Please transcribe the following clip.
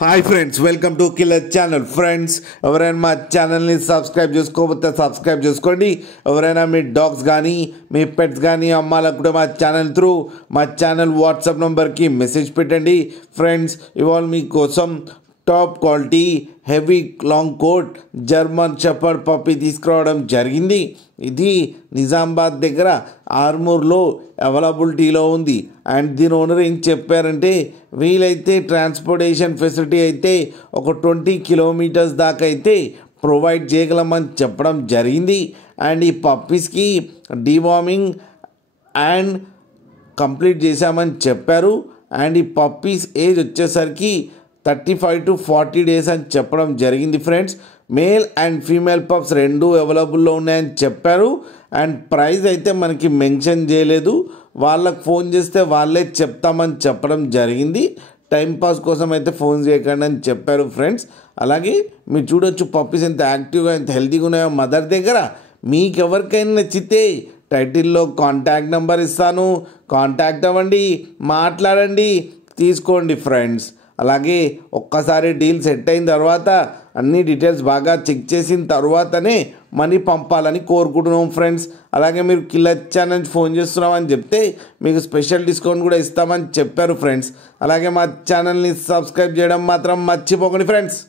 Hi friends, welcome to killer channel. Friends, ఎవరైనా మా ఛానల్ని సబ్స్క్రైబ్ చేసుకోకపోతే సబ్స్క్రైబ్ చేసుకోండి. ఎవరైనా మీ డాగ్స్ కానీ మీ పెట్స్ కానీ అమ్మాలనుకుంటే మా ఛానల్ త్రూ మా ఛానల్ వాట్సాప్ నెంబర్కి మెసేజ్ పెట్టండి. ఫ్రెండ్స్, ఇవాళ మీకోసం top quality heavy long coat German shepherd puppy తీసుకురావడం జరిగింది. ఇది నిజామాబాద్ దగ్గర ఆర్మూర్లో అవైలబిలిటీలో ఉంది. అండ్ దీని ఓనర్ ఏం చెప్పారంటే, వీలైతే ట్రాన్స్పోర్టేషన్ ఫెసిలిటీ అయితే ఒక 20 కిలోమీటర్స్ దాకా అయితే ప్రొవైడ్ చేయగలమని చెప్పడం జరిగింది. అండ్ ఈ పప్పీస్కి డీవార్మింగ్ అండ్ కంప్లీట్ చేశామని చెప్పారు. అండ్ ఈ పప్పీస్ ఏజ్ వచ్చేసరికి 35 to 40 డేస్ అని చెప్పడం జరిగింది. Friends, male and female pups రెండు అవైలబుల్లో ఉన్నాయని చెప్పారు. అండ్ ప్రైస్ అయితే మనకి మెన్షన్ చేయలేదు. వాళ్ళకి ఫోన్ చేస్తే వాళ్ళే చెప్తామని చెప్పడం జరిగింది. టైంపాస్ కోసం అయితే ఫోన్ చేయకండి అని చెప్పారు. ఫ్రెండ్స్, అలాగే మీరు చూడొచ్చు పప్పీస్ ఎంత యాక్టివ్గా ఎంత హెల్తీగా ఉన్నాయో మదర్ దగ్గర. మీకు ఎవరికైనా నచ్చితే టైటిల్లో కాంటాక్ట్ నెంబర్ ఇస్తాను, కాంటాక్ట్ అవ్వండి, మాట్లాడండి, తీసుకోండి. ఫ్రెండ్స్, అలాగే ఒక్కసారి డీల్ సెట్ అయిన తర్వాత అన్ని డీటెయిల్స్ బాగా చెక్ చేసిన తర్వాతనే మనీ పంపాలని కోరుకుంటున్నాం. ఫ్రెండ్స్, అలాగే మీరు కిల్లర్ ఛానల్ ఫోన్ చేస్తున్నామని చెప్తే మీకు స్పెషల్ డిస్కౌంట్ కూడా ఇస్తామని చెప్పారు. ఫ్రెండ్స్, అలాగే మా ఛానల్ని సబ్స్క్రైబ్ చేయడం మాత్రం మర్చిపోకండి. ఫ్రెండ్స్.